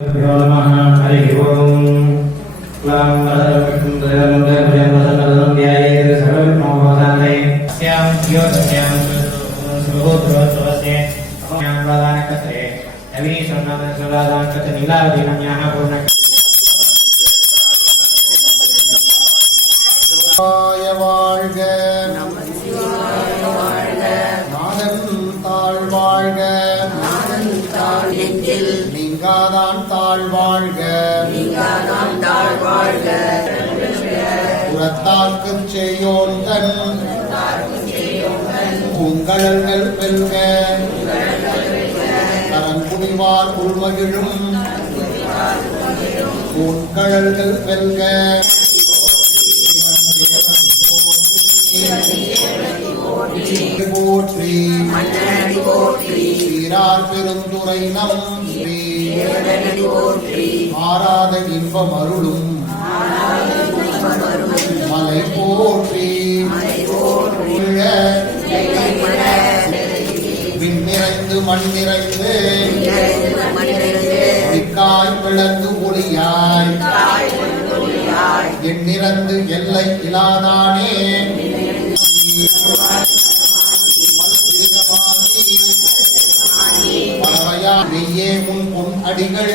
हरि ओम क्लां நீங்காதான் தாழ்வாழ்க புறத்தார்க்குச் செய்யோன்தன் பூங்கழல்கள் வெல்க கரங்குடிவார் உள்மகிழும் பூங்கழல்கள் வெல்க போற்றி சீரார் பெருந்துரை நம்பி ஆராத இன்பம் அருளும் மலை போற்றி விண் நிறைந்து மண் நிறைந்து திக்காய் பிளந்து ஒளியாய் எண்ணிறந்து எல்லை இலாதானே அடிகள்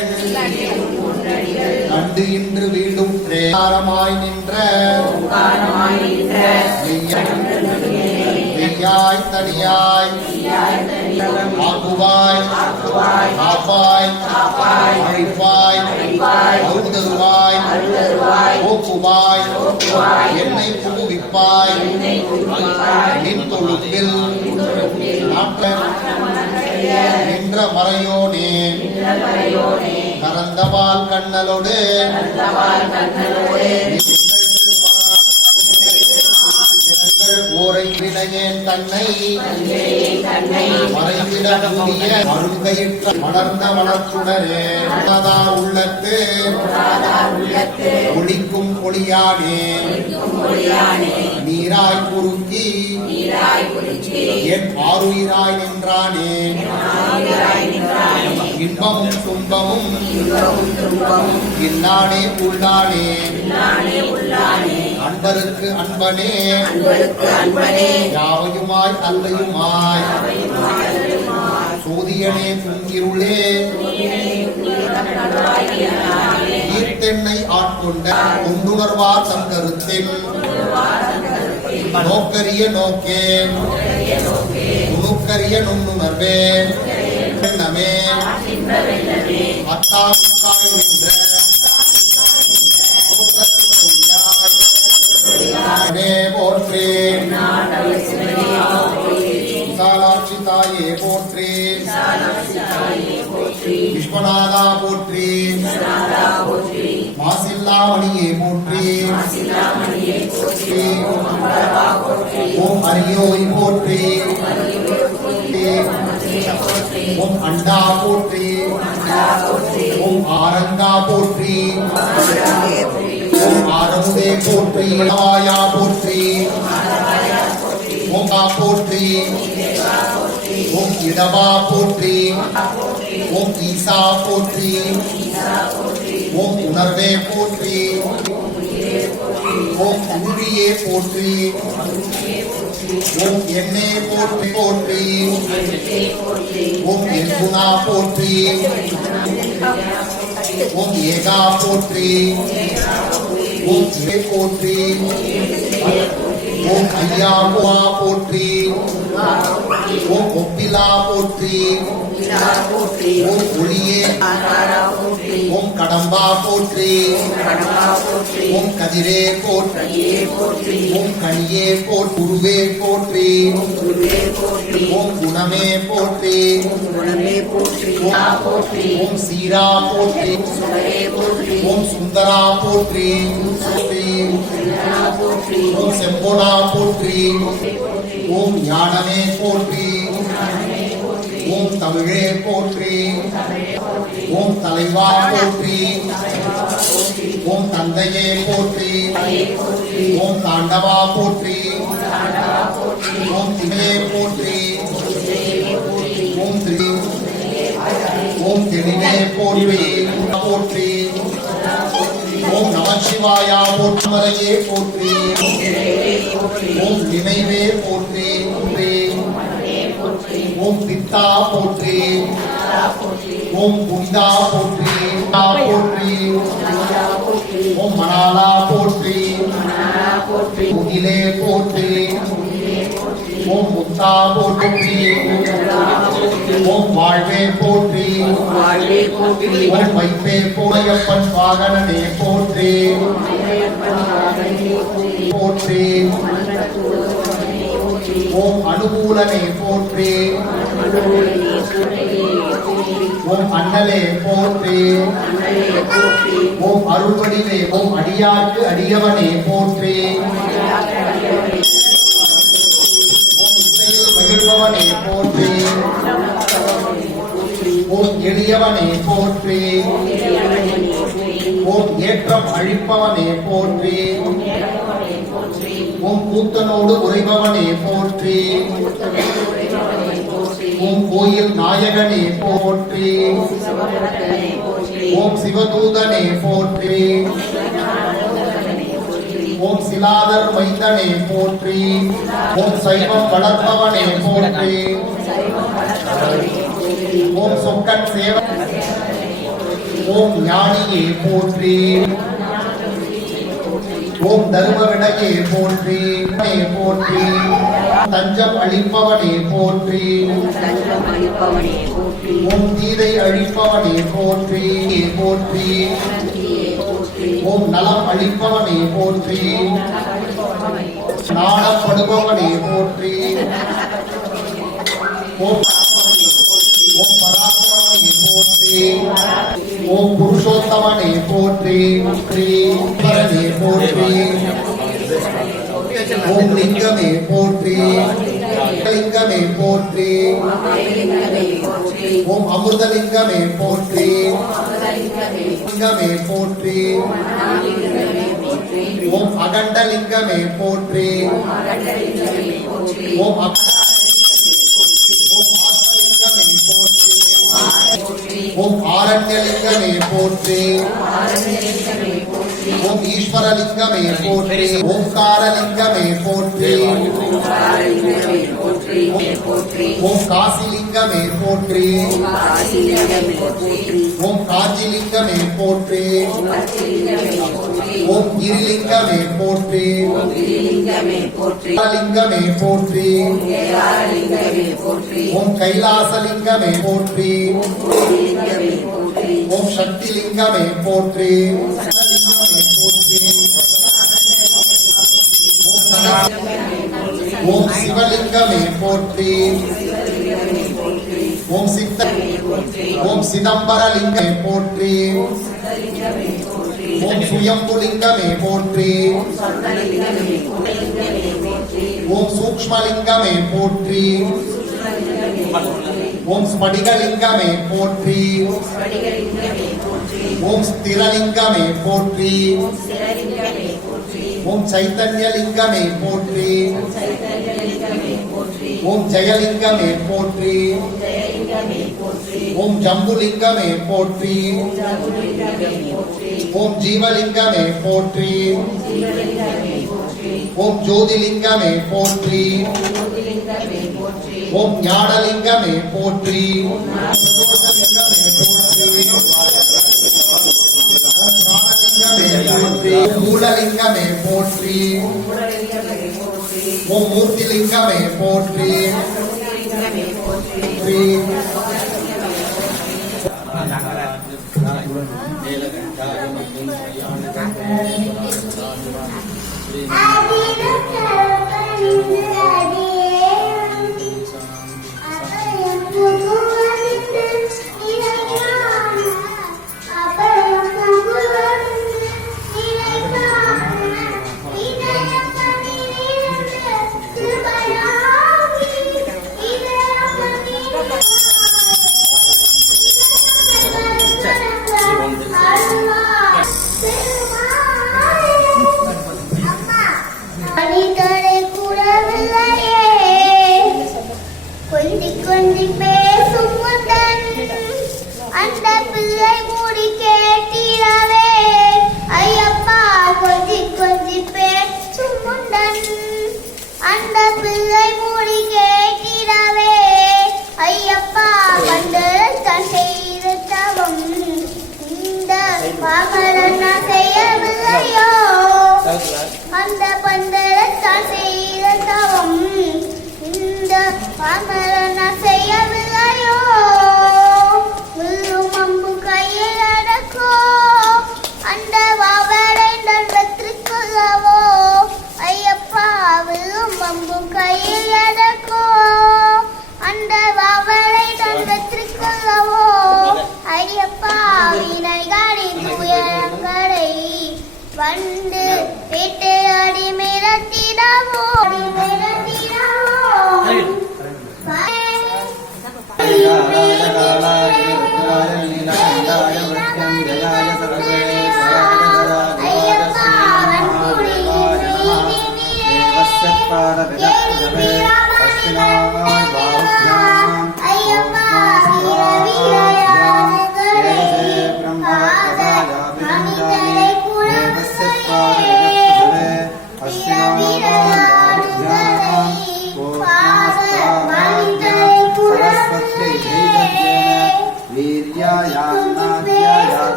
கண்டு இன்று வீண்டும் பிரேரமாய் நின்ற மெய்யாய் தனியாய் ஆகுவாய் காப்பாய் அழிப்பாய் அருள்தருவாய் போக்குவாய் என்னை புகுவிப்பாய் நின் தொழுப்பில் நின்ற மறையோனே கரந்தவால் கண்ணலோடு ஓரை வினையேன் தன்னை மறைவிடக்கூடிய அருள்கையிற்ற மலர்ந்த வளர்ச்சுடரே உள்ளத்து ஒளிக்கும் ஒளியானே நீராய் குறுக்கி என் ஆருயிராய் நின்றானே இன்பமும் துன்பமும் இல்லானே உள்ளானே அன்பருக்கு அன்பனே யாவையுமாய் அல்லையுமாய் சோதியனே துங்கிருளே ஈர்த்தென்னை ஆட்கொண்ட உண்டுணர்வார் தன் கருத்தில் நோக்கரிய நோக்கே நுணுக்கரிய நுண்ணுணர்வே எண்ணமே அத்தாவுக்காய் நின்ற போற்றே விசாலாட்சி தாயே போற்றே விஸ்வநாதா போற்றே மாசில்லாமணியே போற்றே ஓம் அரியோய் போற்றே ஓம் அண்டா போற்றி ஓம் ஆரங்கா போற்றி ஓம் ஆரமுதே போற்றி ஆயா போற்றி ஓம் போற்றி ஓம் இடவா போற்றி ஓம் ஈசா போற்றி ஓம் உணர்வே போற்றி ஓம் உருவியே போற்றி ஓம் எண்ணே போற்றி போற்றி ஓம் எண்குணா போற்றி ஓம் ஏகா போற்றி ஓம் இறை போற்றி ஓம் ஐயா போற்றி ஓம் ஒப்பிலா போற்றி ஓம் ஒளியே ஓம் கடம்பா போற்றி ஓம் கதிரே போற்றி ஓம் கனியே குருவே போற்றி ஓம் குணமே போற்றி ஓம் சீரா போற்றி ஓம் சுந்தரா போற்றி ஓம் செம்போனா போற்றி ஓம் ஞானமே போற்றி ஓம் தமிழே போற்றி ஓம் தலைவா போற்றி ஓம் தந்தையே போற்றி ஓம் தாண்டவா போற்றி ஓம் திமே போற்றி ஓம் திரி ஓம் தெளிவே போற்றி நமசிவாயா போற்றுமறையே போற்றி ஓம் நினைவே போற்றி ஓம் பித்தா போற்றி ஓம் புனிதா போற்றி போற்றி ஓம் மணாலா போற்றி முகிலே போற்றி ஓம் முத்தா போற்றி ஓம் வாழ்வே போற்றி ஓம் வைப்பே போயப்பன் வாகனனே போற்றி போற்றி ஓம் அனுகூலனே போற்றி ஓம் அண்ணலே போற்றி ஓம் அருள்வடிவே ஓம் அடியார்க்கு அடியவனே போற்றி ஓம் இசையில் மகிழ்பவனே போற்றி ஓம் எளியவனே போற்றி ஓம் ஏற்றம் அழிப்பவனே போற்றி ஓம் கூத்தனோடு உறைபவனே போற்றி ஓம் கோயில் நாயகனே போற்றி ஓம் சிவதூதனே போற்றி ஓம் சிலாதர் மைந்தனே போற்றி ஓம் சைவம் வளர்ப்பவனே போற்றி ஓம் சொக்கன் சேவ ஓம் ஞானியே போற்றி ஓம் தர்ம விடையே போற்றி போற்றி தஞ்சம் அளிப்பவனே போற்றி ஓம் தீதை அழிப்பவனே போற்றி போற்றி ஓம் நலம் அளிப்பவனே போற்றி நாணப்படுபவனே போற்றி ஓம் ஓம் பராக்கிரமனே போற்றி ஓம் புருஷோத்தமனே போற்றி பரனே போற்றி ஓம் லிங்கமே போற்றி லிங்கமே போற்றி ஓம் அமிர்தலிங்கமே போற்றி லிங்கமே போற்றி ஓம் அகண்டலிங்கமே போற்றி ஓம் ஆத்மலிங்கமே போற்றி ஓம் ஆரண்யலிங்கமே போற்றி ஓம் ஈஸ்வரலிங்கமே போற்றி ஓம்காரலிங்கமே போற்றி ஓம் காசிலிங்கமே போற்றி ஓம் காஞ்சிலிங்கமே போற்றி ஓம் கிரிலிங்கமே போற்றி லிங்கமே போற்றி ஓம் கைலாசலிங்கமே போற்றி ஓம் சக்திலிங்கமே போற்றி ஓம் சிவலிங்கமே போற்றி ஓம் சித்த ஓம் சிதம்பரலிங்கமே போற்றி ஓம் சுயம்புலிங்கமே போற்றி ஓம் சூக்ஷ்மலிங்கமே போற்றி ஓம் ஸ்படிகலிங்கமே போற்றி ஓம் ஸ்திரலிங்கமே போற்றி ஓம் சைத்தன்யலிங்கமே போற்றி ஓம் ஜெயலிங்கமே போற்றி ஓம் ஜம்புலிங்கமே போற்றி ஓம் ஜீவலிங்கமே போற்றி ஓம் ஜோதிலிங்கமே போற்றி ஓம் ஞானலிங்கமே போற்றி மூலலிங்கமே போற்றி ஓம் மூர்த்திலிங்கமே போற்றி பாமரன் செய்யவில்லையோ அந்த பந்தரத்தான் செய்த தவம் இந்த பாமரன் செய்யவில்லையோ வில்லும் அம்பும் கையில் அடக்கோ அந்த வாவரை வெற்றிக்கொள்ளவோ ஐயப்பா வில்லும் அம்பும் கையில் அடக்கோ அந்த வாவரை வெற்றிக்கொள்ளவோ ஐயப்பா வினைகாடி துயரங்களை வந்து வீட்டு அடி மிரட்டிடவோ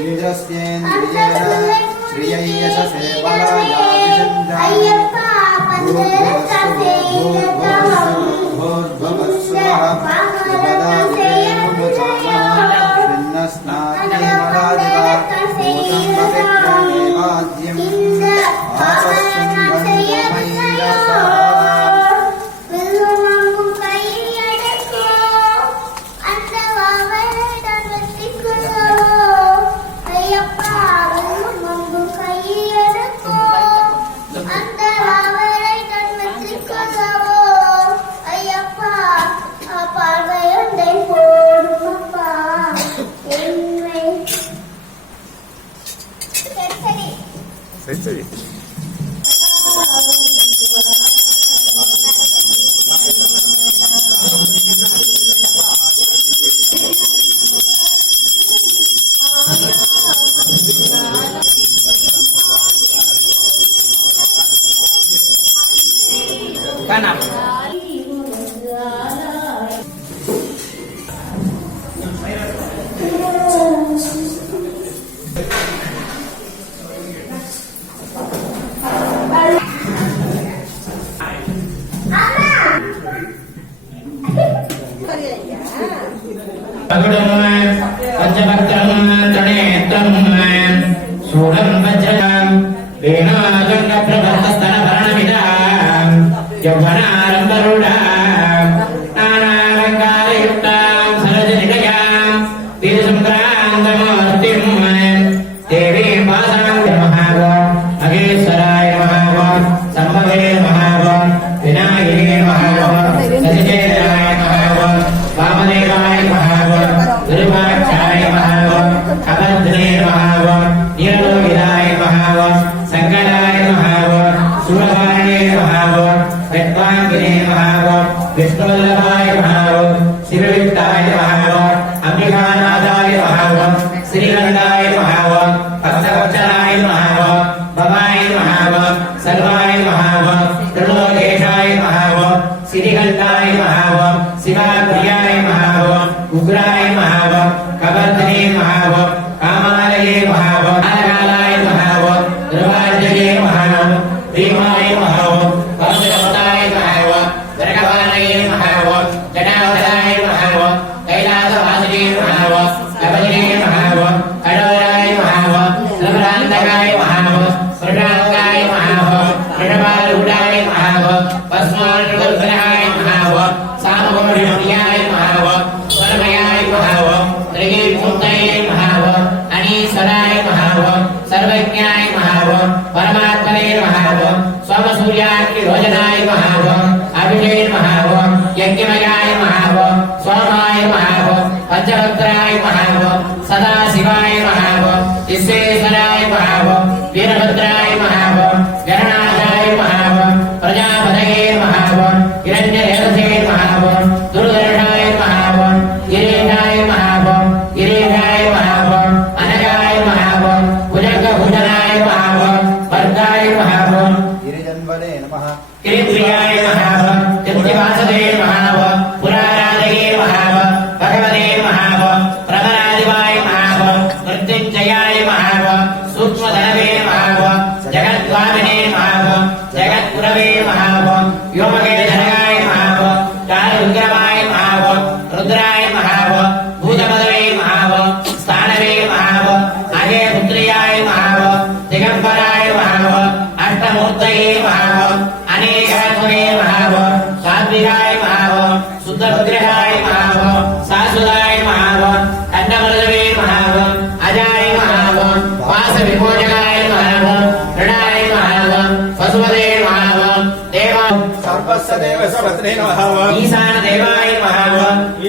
इंद्रस्येन्द्रियेण श्रियैयशसे बलाया विषन्दानि भूर्भुवस्सुवः विबलादिवेमुमुचानः भिन्नस्नाग्निमलादिवा भूतं भविष्यमेवाद्यम् आपस्सुन्दरमैरसा சரி सर्वज्ञाय महावं परमात्मने महावं सोमसूर्याग्नि रोचनाय महावं अभिषेक महावं यज्ञमयाय महावं सोमाय महावं पंचभद्राय महावं सदाशिवाय महावं विश्वेश्वराय महावं वीरभद्राय महावं गणनाथाय महावं प्रजापतये महावं हिरण्यरेतसे महावं दुर्दर्शाय नमः गिरिप्रियाय महाव चित्तिवासदे महाव पुराराधये महाव भगवते महाव प्रभरादिवाय महाव मृत्युञ्जयाय महाव सूक्ष्मधनवे महाव जगद्वामिने महाव जगद्गुरवे महाव व्योमकेशराय महाव कालविग्रहाय महाव रुद्राय महाव भूतपदवे महाव स्थानवे महाव अजयपुत्र्याय महाव दिगंबराय महाव अष्टमूर्तये महाव अनेकात्मने महाव सात्विकाय महाव शुद्धविग्रहाय महाव शाश्वताय महाव खण्डमर्दवे महाव अजाय महाव वासविमोचकाय महाव ऋणाय महाव पशुपते महाव देवा सर्वस्य देवसपत्ने नमः ईशानदेवाय महाव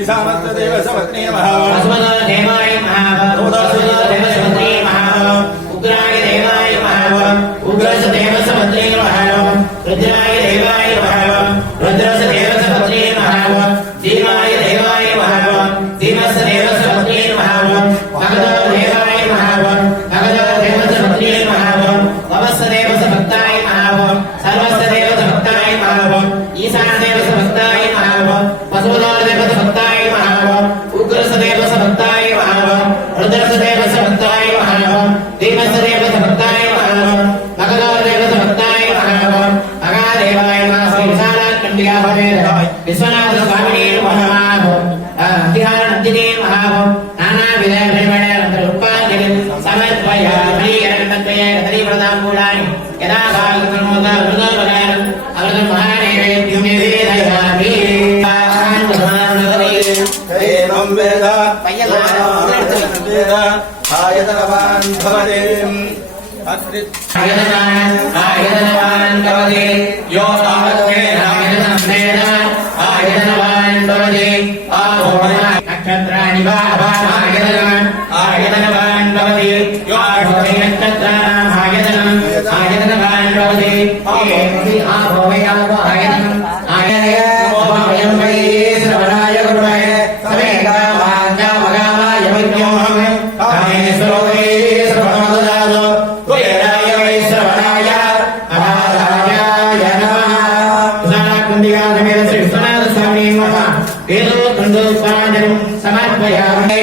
ईशानदेवसपत्ने नमः पशुपतदेवाय महाव पशुपतदेवसपत्ने महाव उग्राय देवाय महाव उग्रसदेवसपत्ने महाव रुद्राय देवाय महाव रुद्रसदेवसपत्ने महाव धीमाय देवाय महाव धीमसदेवसपत्ने महाव भगवदेवाय महाव भगवदेवसपत्ने महाव भवसदेवसभक्ताय महाव सर्वसदेवसभक्ताय महाव ईशानदेवसभक्ताय महाव पशुपतदेवसभक्ताय महाव उग्रसदेवसभक्ताय महाव रुद्रसदेवसभक्ताय महाव धीमसदेवसभक्ताय महाव भगवदेवसभक्ताय महाव भगादेवाय नमः विश्वनाथ स्वामिने नमः तिहारनन्दिने महाव नानाविध परिमళरूपाञ्जलिं समर्पयामि अनन्तये कदलीप्रदाम्बूलानि यदा भागवतमोदरुदोपकारम् अमृतं महानैवेद्यं निवेदयामि एवं वेद वेद आयतनवान् भवते आयतनवान् भवति यो आयतनं वेद आयतनवान् भवति नक्षत्राणि वा आयतनवान् भवति यो नक्षत्राणाम् आयतनवान् भवति श्रवणाय गुरुवे समे कामाय वैद्योहम् कामेश्वरो श्रवणोददातो त्वयेनाय वै श्रवणाय महाराजाय नमः कुण्डिका समेत श्री विश्वनाथ स्वामी नमः वेदो खण्डोत्पादनं समर्पयामि